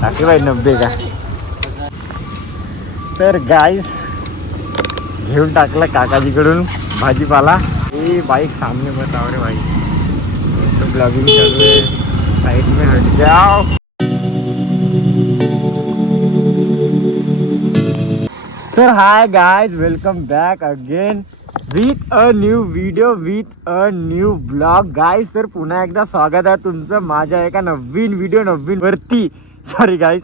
टाकी भाई 90 का. तर गाईस घेऊन टाकलं काकाजीकडून भाजीपाला. ही बाईक सामने बताओ रे भाई, तो ब्लॉगिंग चालू है, साइड में हट जाओ. तर hi guys, welcome back again with a new video, with a new blog. Guys तर पुन्हा एकदा स्वागत आहे तुमचं माझ्या एका नवीन व्हिडिओ, नवीन वरती. सॉरी गाइस,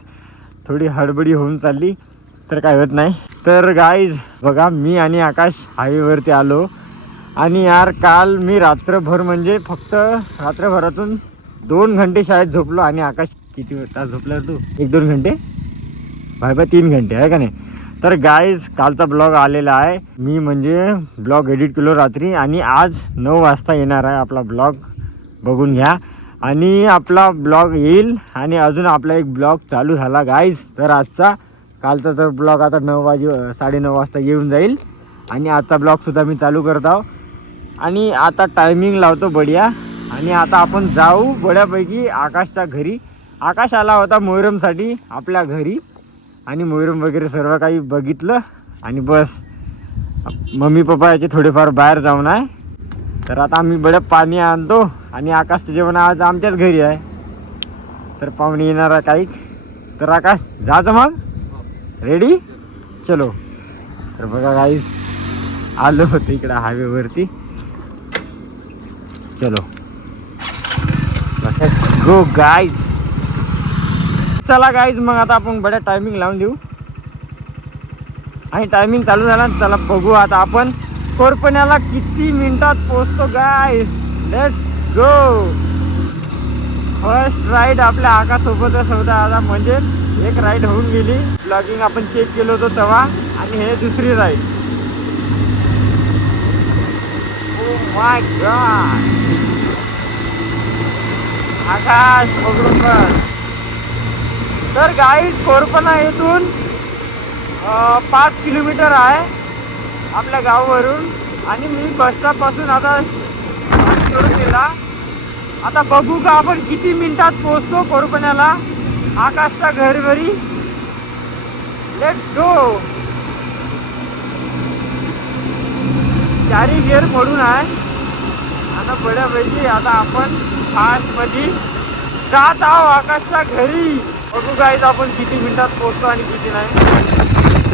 थोडी हडबडी होऊन चालली, तर काय होत नाही. तर गाइस बघा, मी आणि आकाश हायवेवरती आलो. आणि यार काल मी रात्रभर, म्हणजे फक्त रात्रभरातून 2 घंटे शाळेत झोपलो. आणि आकाश किती तास झोपला तू? 1-2 घंटे भाई, 3 घंटे आहे का नाही. तर गाईज कालचा ब्लॉग आलेला आहे. मी म्हणजे ब्लॉग एडिट केलो रात्री, आणि आज 9 वाजता येणार आहे आपला ब्लॉग, बघून घ्या. आणि आपला ब्लॉग येईल, आणि अजून आपला एक ब्लॉग चालू झाला गाईज. तर आजचा, कालचा तर ब्लॉग आता 9:30 वाजता येऊन जाईल. आणि आजचा ब्लॉगसुद्धा मी चालू करत आहो. आणि आता टायमिंग लावतो बढिया. आणि आता आपण जाऊ बड्यापैकी आकाशच्या घरी. आकाश आला होता मोहरमसाठी आपल्या घरी, आणि मोहरम वगैरे सर्व काही बघितलं. आणि बस मम्मी पप्पा याचे थोडेफार बाहेर जाऊन आहे. तर आता आम्ही बडं पाणी आणतो. आणि आकाशचं जेवण आज आमच्याच घरी आहे. तर पाहुणे येणार आहे काही. तर आकाश जायचं मग, रेडी? चलो. तर बघा गाईस, आलो होतो इकडं हायवेवरती. चलो लेट्स गो गाईज. चला गाईज, मग आता आपण बड्या टायमिंग लावून देऊ. आणि टायमिंग चालू झाला, चला बघू आता आपण कोरपण्याला किती मिनिटात पोहोचतो guys. Let's go. First ride आपल्या आकाशसोबतच होता आता, म्हणजे एक राईड होऊन गेली. ब्लॉगिंग आपण चेक केलं होतं तेव्हा, आणि हे दुसरी राईड. Oh my God. आकाश पकडून कर. तर गाईज कोरपणा येथून 5 किलोमीटर आहे आपल्या गावावरून. आणि मी बसस्टॉपपासून आता सोडून गेला. आता बघू का आपण किती मिनिटात पोहोचतो कोरपण्याला आकाशच्या घरी. Let's go. 4 गिअर पडून आहे आता बड्यापैकी. आता आपण फास्टमध्ये जात आहो आकाशच्या घरी. बघू गाईज आपण किती मिनिटात पोहोचतो आणि किती नाही.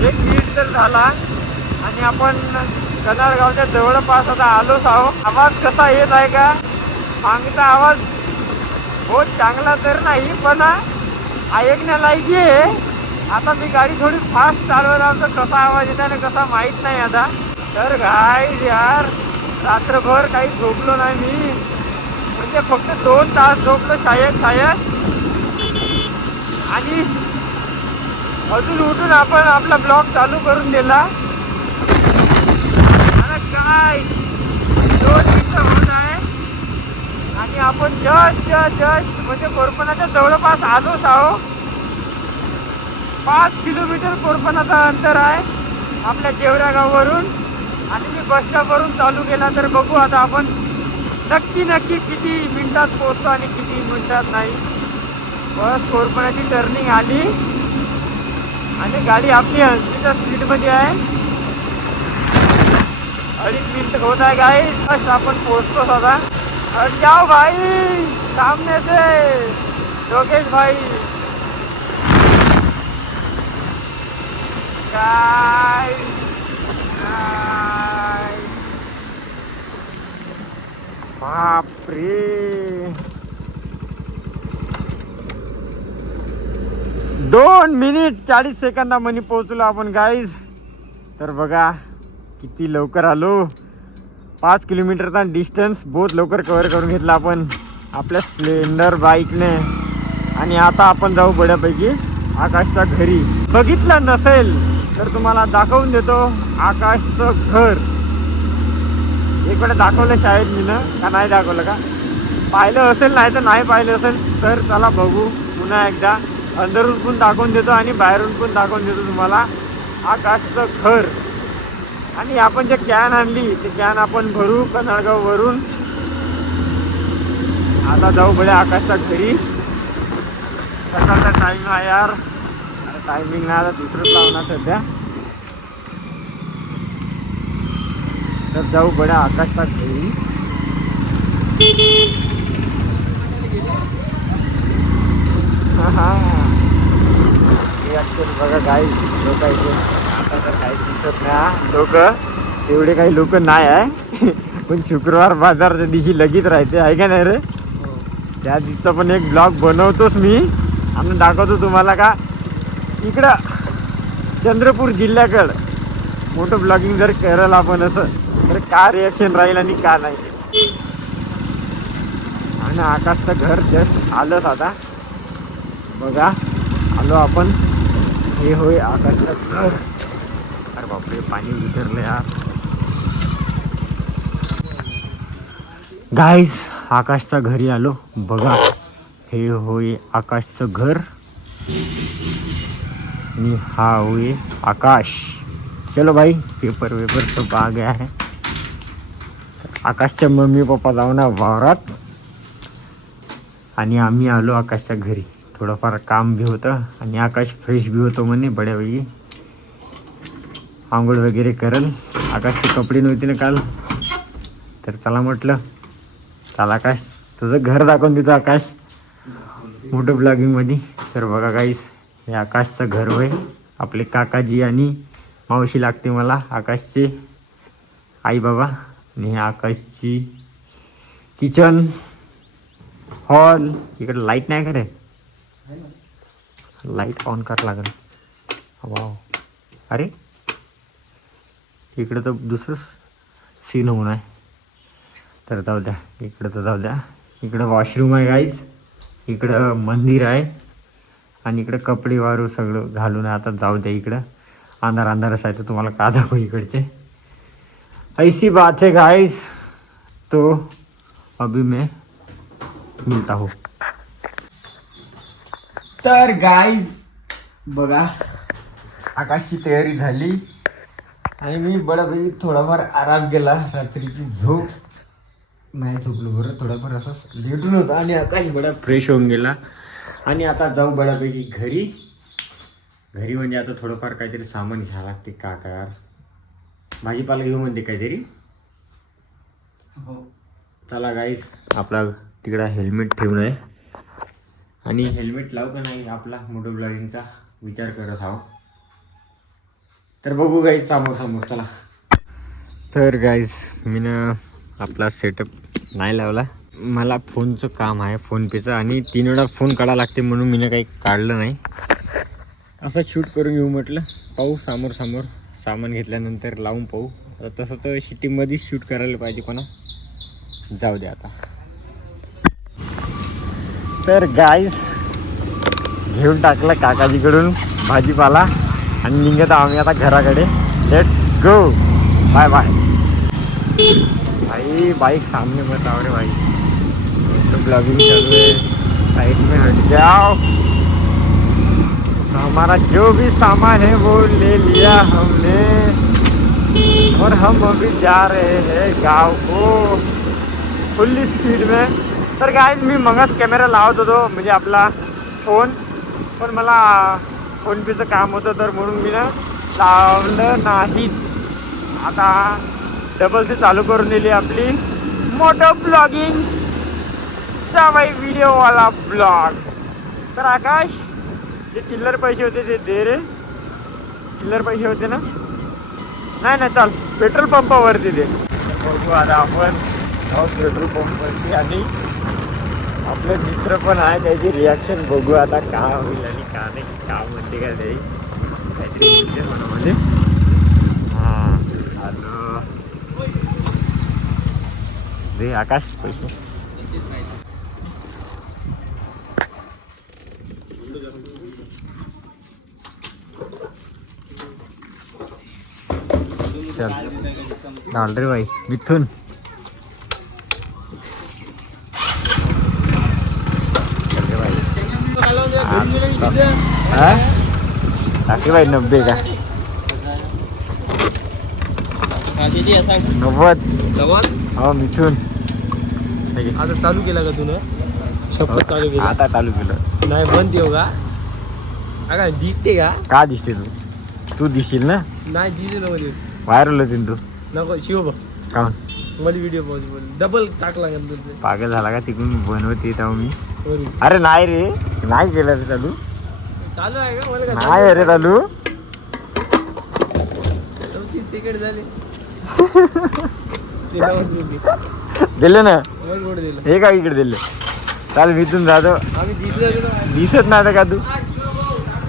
1 मिनिट तर झाला, आणि आपण कनारगावच्या जवळपास आता आलोच आहो. आवाज कसा येत आहे का? मागचा आवाज बहुत चांगला तर नाही, पण ऐकण्यालायक आहे. आता मी गाडी थोडी फास्ट चालवणार, तर कसा आवाज येत आहे ना कसा माहीत नाही आता. तर गाईज यार, रात्रभर काही झोपलो नाही मी, म्हणजे फक्त 2 तास झोपलो शायद. आणि अजून उठून आपण आपला ब्लॉग चालू करून दिला. आणि काय 2 मिनिटं होत आहे, आणि आपण जस्ट म्हणजे कोरपणाच्या जवळपास आलोच आहो. 5 किलोमीटर कोरपणाचं अंतर आहे आपल्या जेवऱ्या गावावरून. आणि मी बसस्टॉपवरून चालू केला. तर बघू आता आपण नक्की किती मिनिटात पोहोचतो आणि किती मिनिटात नाही. बस कोरपणाची टर्निंग आली, आणि गाडी आपली 80च्या स्पीडमध्ये आहे. 2.5 मिनिट होत आहे गाईस. बस आपण पोहोचतो आता. हट जाओ भाई सामने से, योगेश भाई. बापरे, 2 मिनिट 40 सेकंदामध्ये पोहोचलो आपण गाईज. तर बघा किती लवकर आलो. 5 किलोमीटरचा डिस्टन्स बहुत लवकर कव्हर करून घेतला आपण आपल्या स्प्लेंडर बाईकने. आणि आता आपण जाऊ बड्यापैकी आकाशच्या घरी. बघितलं नसेल तर तुम्हाला दाखवून देतो आकाशचं घर. एक वेळा दाखवलं शाळेत मी ना, का नाही दाखवलं का? पाहिलं असेल, नाही तर नाही पाहिलं असेल तर चला बघू पुन्हा एकदा. अंदरून पण दाखवून देतो आणि बाहेरून पण दाखवून देतो तुम्हाला आकाशचं घर. आणि आपण जे कॅन आणली ते कॅन आपण भरू कनाळगाववरून. आता जाऊ बड्या आकाशच्या घरी. सकाळचा टाइम आहे यार. टायमिंग नाही आता दुसरंच लावणार सध्या. तर जाऊ बड्या आकाशचा घरी. रिॲक्शन बघा गाईज लोक इथे. आता तर काही दिसत नाही लोक, एवढे काही लोक नाही आहे. पण शुक्रवार बाजारच्या दिवशी लगेच राहते आहे का नाही रे. त्या दिवसाचा पण एक ब्लॉग बनवतोच मी आणि दाखवतो तुम्हाला का इकडं चंद्रपूर जिल्ह्याकडं मोठं ब्लॉगिंग जर करायला आपण असं तर का रिॲक्शन राहील आणि का नाही. आणि आकाशचं घर जस्ट आलंच आता बघा. आलो आपण. हे होय आकाशचं घर. अरे बापरे पाणी उतरलं यार. गाईज आकाशच्या घरी आलो बघा. हे होय आकाशचं घर आणि हा होय आकाश. चलो भाई पेपर वेपर सब आ गया है. आकाशच्या मम्मी पप्पा जाऊ ना वावरात आणि आम्ही आलो आकाशच्या घरी. थोडंफार काम बी होतं आणि आकाश फ्रेश बी होतो म्हणे बड्यापैकी. आंघोळ वगैरे करल. आकाशचे कपडे नव्हते ना काल तर चला म्हटलं चाल आकाश तुझं घर दाखवून देतो आकाश मोठं ब्लॉगिंगमध्ये. तर बघा गाईस हे आकाशचं घर होय. आपले काकाजी आणि मावशी लागते मला आकाशचे आई बाबा. आणि हे आकाशची किचन हॉल. इकडे लाईट नाही का रे. लाईट ऑन कर लागेल. वाव अरे इकडं तर दुसरंच सीन होऊन आहे. तर जाऊ द्या इकडं तर जाऊ द्या. इकडं वॉशरूम आहे गाईज. इकडं मंदिर आहे आणि इकडं कपडे वारू सगळं घालून आहे. आता जाऊ द्या इकडं अंधार अंधारच आहे तर तुम्हाला का दाखवू इकडचे. ऐसी बात है गाइस. तो अभी मैं मिलता हूँ. तर गाइस बघा आकाशची तयारी झाली आणि मी बऱ्यापैकी थोडाफार आराम केला. रात्रीची झोप नाही झोपलो बरं. थोडाफार असं लेटून होता आणि आकाश बडा फ्रेश होऊन गेला. आणि आता जाऊ बऱ्यापैकी घरी. घरी म्हणजे आता थोडंफार काहीतरी सामान घ्यावं लागते. का यार भाजीपाला घेऊ म्हणते काहीतरी. हो चला गाईस आपला तिकडं हेल्मेट ठेवून आहे आणि हेल्मेट लावू का नाही आपला मोठो ब्लॉगिंगचा विचार करत आहो. तर बघू गाईज समोर समोर चला. तर गाईज मी ना आपला सेटअप नाही लावला. मला फोनचं काम आहे फोनपेचं आणि 3 वेळा फोन काढावं लागते म्हणून मी काही काढलं नाही. असं शूट करून घेऊ म्हटलं. पाहू समोर समोर सामान घेतल्यानंतर लावून पाहू. आता तसं तर सिटीमध्येच शूट करायला पाहिजे पण जाऊ दे आता. तर गाईज घेऊन टाकलं काकाजीकडून भाजीपाला आणि निघत आम्ही आता घराकडे. Let's go. Bye bye. भाई बाइक सामने बताओ रे भाई. तो ब्लॉगिंग चालू है. साइड में हट जाओ. तो हमारा जो भी सामान है वो ले लिया हमने और हम अभी जा रहे हैं गांव को फुल्ली स्पीड में. तर काय मी मगच कॅमेरा लावत होतो म्हणजे आपला फोन पण मला फोनपेचं काम होतं तर म्हणून मी ना लावलं नाही. आता डबल से चालू करून दिली आपली मोठं ब्लॉगिंग चा बाई व्हिडिओवाला ब्लॉग. तर आकाश जे चिल्लर पैसे होते ते दे रे. चिल्लर पैसे होते ना. नाही नाही चाल पेट्रोल पंपावरती दे. बघू आता आपण पेट्रोल पंपावरती आणि आपले मित्र पण आहे त्याची रिॲक्शन बघू आता का होईल आणि का नाही. का म्हणते का तरी काहीतरी म्हणते मनामध्ये. हां आलो दे आकाश पैसे. चल डाल रे भाई मिथुन. टाके भाई 90 का 90. हो मिथून आता चालू केला का तुला शपथ चालू केली. आता चालू केलं. नाही बंद येऊ का काय दिसते का दिसते तू दिसशील ना. नाही दिसे नको दिवस व्हायरल होती तू. नको शिव बघ का मला व्हिडिओ पॉसिबल डबल टाकला का तुझं पागल झाला का तिकडून बनवत येत मी. अरे नाही रे नाही केलं रे चालू. चालू आहे का मला नाही अरे चालू 30 सेकंड झाले. दिले ना दिलं हे का इकडे दिले. चाल मी इथून जातो. आम्ही दिसलो दिसत नाही का तू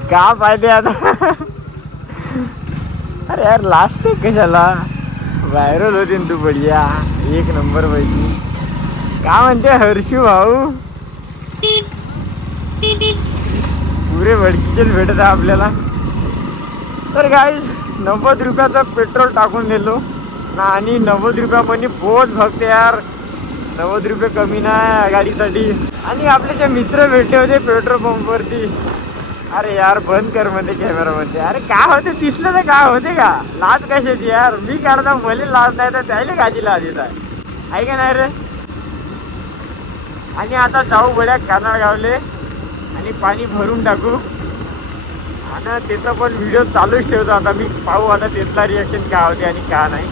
का पाहिजे आता. अरे यार लास्ट कशाला व्हायरल होती तू बढिया एक नंबर पैकी. का म्हणते हर्षू भाऊ पुरे भडकीचेच भेटत आहे आपल्याला. तर गाईज 90 रुपयाचं पेट्रोल टाकून दिलो ना आणि 90 रुपयामध्ये बहुत फक्त यार 90 रुपये कमी नाही गाडीसाठी. आणि आपले जे मित्र भेटले होते पेट्रोल पंपवरती. अरे यार बंद कर मध्ये कॅमेरामध्ये. अरे काय होते दिसलं तर काय होते का लाज कशाची यार. मी काढता भले लाज नाही तर त्याला गाजी लाज येत आहे का नाही रे. आणि आता जाऊ बड्या कानाळगावले आणि पाणी भरून टाकू. आणि त्याचा पण व्हिडिओ चालूच ठेवतो आता मी. पाहू आता त्यातला रिॲक्शन काय होते आणि का नाही.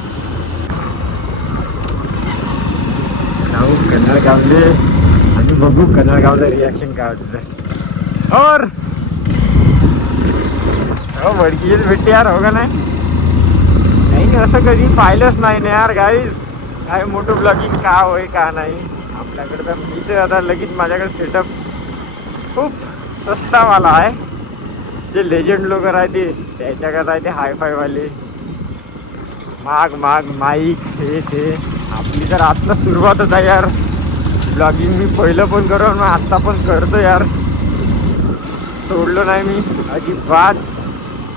जाऊ कनाळगावले आणि बघू कनाळगावला रिॲक्शन काय होते तर. और हो भडकीच भेटते यार हो का नाही असं कधी पाहिलंच नाही ना यार गाईज. काय मोठं ब्लॉगिंग का होय का नाही आपल्याकडे. तर मी तर आता लगेच माझ्याकडे सेटअप खूप स्वस्तावाला आहे. जे लेजंड लोक राहते त्याच्याकडे आहे ते हायफायवाले माग माईक हे ते. आपली तर आत्ता सुरुवातच आहे यार. ब्लॉगिंग मी पहिलं पण करू मग आत्ता पण करतो यार. सोडलो नाही मी अजिबात.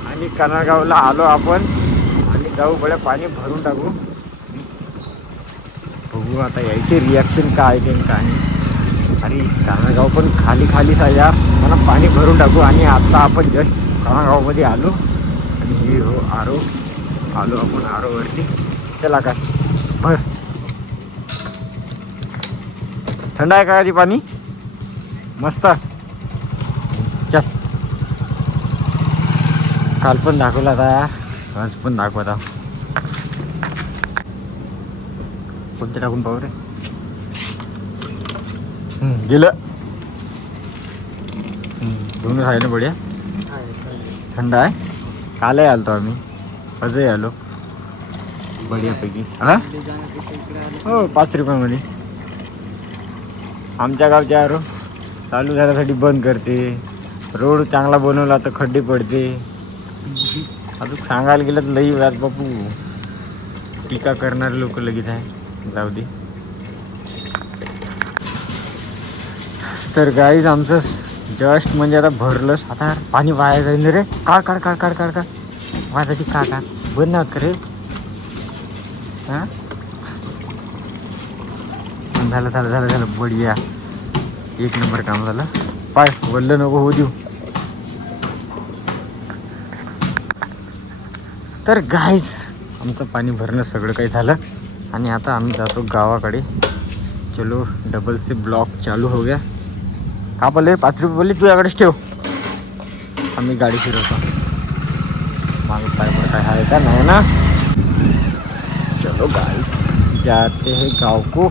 आणि कनाळगावला आलो आपण आणि जाऊ बड्या पाणी भरून टाकू. बघू आता यायचे रिॲक्शन काय आहे काय नाही. अरे कनाळगाव पण खालीच आहे यार. मला पाणी भरून टाकू. आणि आता आपण जस्ट कनाळगावमध्ये आलो आणि हे हो आलो आपण आरोवरती. चला काय भर. थंड आहे का पाणी मस्त. चल काल पण दाखवला आता आज पण दाखवत आहो. कोणते टाकून पाहू रे. गेलं दोनच आहे ना बढिया. थंड आहे. कालही आलतो आम्ही आजही आलो बढियापैकी. हा हो 5 रुपयामध्ये. आमच्या गावच्या आरो चालू झाल्यासाठी बंद करते. रोड चांगला बनवला तर खड्डे पडते. अजून सांगायला गेलं तर लई व्याज बापू. टीका करणारे लोक लगेच आहे. जाऊ दे. तर गाईज आमचं जस्ट म्हणजे आता भरलंच. आता पाणी वाया जाईल रे. काढ माझ्यासाठी का बंद नका रे. हां झालं बढिया एक नंबर काम झालं. पाय वल्ल नको होऊ देऊ. तर गाईज आमचं पाणी भरणं सगळं काही झालं आणि आता आम्ही जातो गावाकडे. चलो डबल से ब्लॉक चालू हो गया. का बोलले 5 रुपये बोलले तुझ्याकडेच ठेव. आम्ही गाडी फिरवतो. मागे पायवर काय आहे का नाही ना. चलो गाइस जाते हैं गाँव को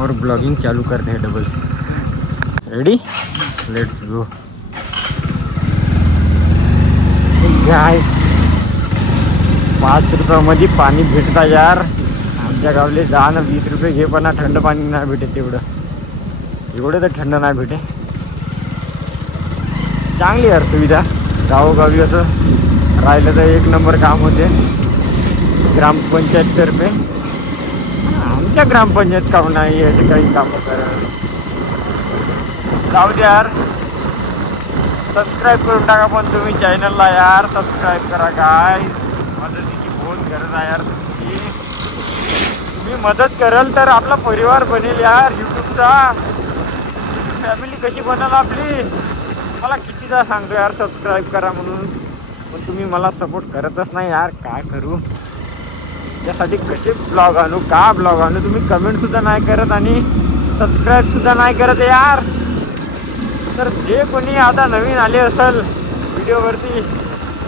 और ब्लॉगिंग चालू करते हैं double say. Ready let's go guys. 5 रुपयामध्ये पाणी भेटता यार. आमच्या गावले जा ना 20 रुपये घे पण थंड पाणी नाही भेटे. एवढं तर थंड नाही भेटे. चांगली यार सुविधा. गावोगावी असं राहिलं तर एक नंबर काम होते. ग्रामपंचायततर्फे. आमच्या ग्रामपंचायत काम नाही असे काही कामं करा. जाऊ द्या यार. सबस्क्राईब करून टाका पण तुम्ही चॅनलला यार. सबस्क्राईब करा काय. मदतीची बहुत गरज आहे यार तुमची. तुम्ही मदत कराल तर आपला परिवार बनेल यार. यूट्यूबचा फॅमिली कशी बनल आपली. मला कितीदा सांगतो यार सबस्क्राईब करा म्हणून. पण तुम्ही मला सपोर्ट करतच नाही यार. काय करू. त्यासाठी कसे ब्लॉग आणू का ब्लॉग आणू. तुम्ही कमेंटसुद्धा नाही करत आणि सबस्क्राईब सुद्धा नाही करत यार. तर जे कोणी आता नवीन आले असेल व्हिडिओवरती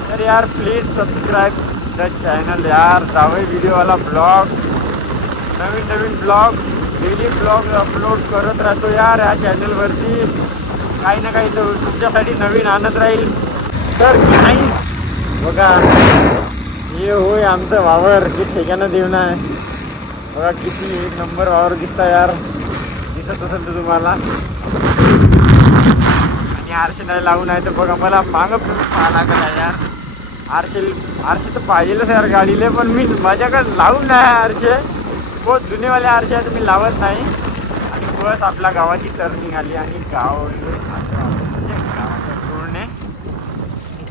तर यार प्लीज सबस्क्राईब द चॅनल यार. जावई व्हिडिओवाला ब्लॉग, नवीन नवीन ब्लॉग, डेली ब्लॉग अपलोड करत राहतो यार या चॅनलवरती. काही ना काही तो तुमच्यासाठी नवीन आणत राहील. तर नाही बघा, हे होय आमचं वावर, जे ठेक्यानं देऊन आहे. बघा किती एक नंबर वावर दिसता यार, दिसत असेल तर तुम्हाला. आणि आरशे नाही लावून आहे तर बघा मला मागं फिरून पाहा लागत यार. आरशे तर पाहिजेलच यार गाडीले, पण मी माझ्याकडे लावून नाही आरशे. बहुत जुनेवाले आरशे आहेत, मी लावत नाही. आणि बस आपल्या गावाची टर्निंग आली आणि गावाच्या पूर्ण.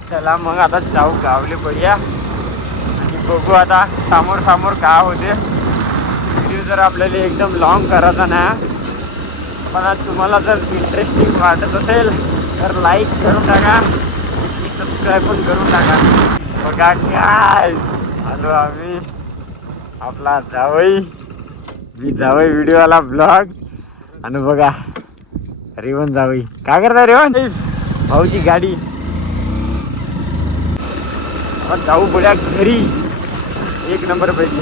चला मग आता जाऊ गावले बढिया आणि बघू आता समोर समोर काय होते. व्हिडिओ जर आपल्याला एकदम लॉंग करायचा नाही, पण आज तुम्हाला जर इंटरेस्टिंग वाटत असेल तर लाईक करून टाका, सबस्क्राईब पण करून टाका. बघा काय आलो आम्ही, आपला जावई, मी जावई व्हिडिओवाला ब्लॉग. आणि बघा रेवण जावई काय करता. रेवण भाऊची गाडी. जाऊ बड्या घरी एक नंबर पैकी.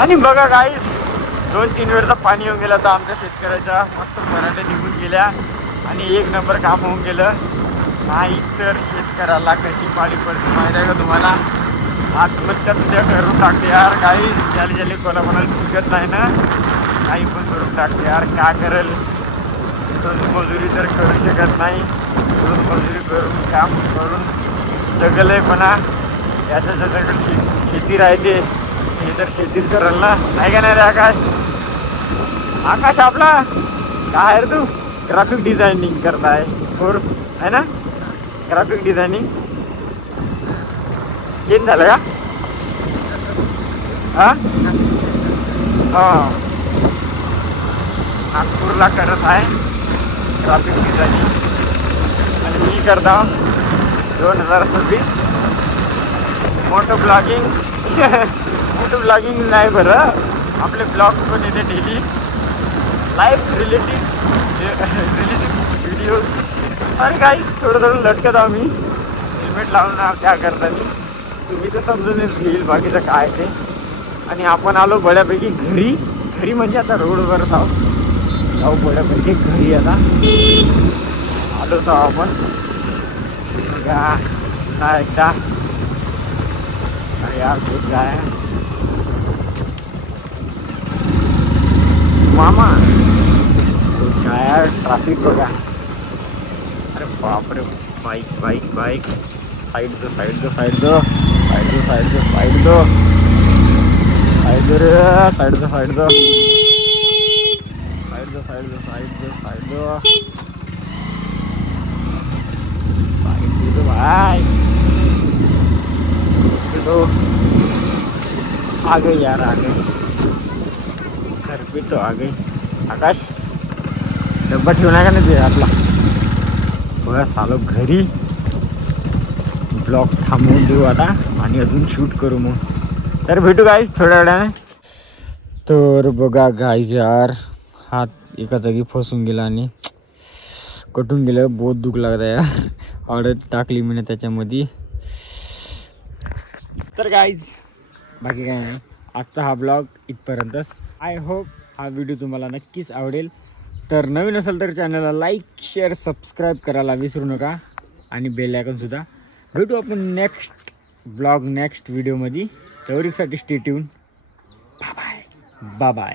आणि बघा गाईस 2-3 वेळचा पाणी येऊन गेला तर आमच्या शेतकऱ्याच्या मस्त पराठे निघून गेल्या आणि एक नंबर काम होऊन गेलं. नाही तर शेतकऱ्याला कशी पाणी पडते माहिती आहे का तुम्हाला. आत्महत्या सुद्धा करून टाकते यार काही. ज्याला कोणाला चुकत नाही ना, काही पण करून टाकते यार. काय करेल, मजुरी तर करू शकत नाही. मजुरी करून काम करून जगलंय म्हणा. याच्या ज्याच्याकडे शेती राहते हे तर शेतीच कराल ना, नाही का नाही रे आकाश. आकाश आपला काय रे, तू ग्राफिक डिझायनिंग करताय कोर्स आहे ना, ग्राफिक डिझायनिंग चेंज झालं का. हां नागपूरला करत आहे ग्राफिक डिझायनिंग आणि मी करता 2026 मोठं ब्लॉगिंग. मोठं ब्लॉगिंग नाही बरं, आपले ब्लॉग पण येते डेली लाईफ रिलेटिव्ह व्हिडिओ. अरे काही थोडं लटकत आहो मी, हेल्मेट लावून त्या करताना. तुम्ही तर समजूनच घेईल बाकीचं काय ते. आणि आपण आलो बड्यापैकी घरी म्हणजे आता रोडवरच आहोत. जाऊ बड्यापैकी घरी आता आलोच आहो आपण. काय एकदा अरे यार खूप काय मामा काय यार ट्रॅफिक बघा. अरे बापरे, बाईक साईड दो रे साईड दो. भाई तो आ गई यार, आ गई घर पे तो आ गई. आकाश डब्बा ठेवला का नाही ते आपला. बस आलो घरी. ब्लॉग थांबवून देऊ आता आणि अजून शूट करू मग. तर भेटू गाईज थोड्या वेळाने. तर बघा गाईज यार, हात एका जागी फसून गेला आणि कटून गेलं. बहुत दुःख लागत आहे यार. हळद टाकली मी त्याच्यामध्ये. तर गाईज बाकी काय नाही, आजचा हा ब्लॉग इथपर्यंतच. आय होप हा व्हिडिओ तुम्हाला नक्कीच आवडेल. तर नवीन असेल तर चॅनलला लाईक शेअर सबस्क्राईब करायला विसरू नका आणि बेल आयकॉनसुद्धा. भेटू आपण नेक्स्ट ब्लॉग नेक्स्ट व्हिडिओमध्ये. तवरीसाठी स्टे ट्यून. Bye bye.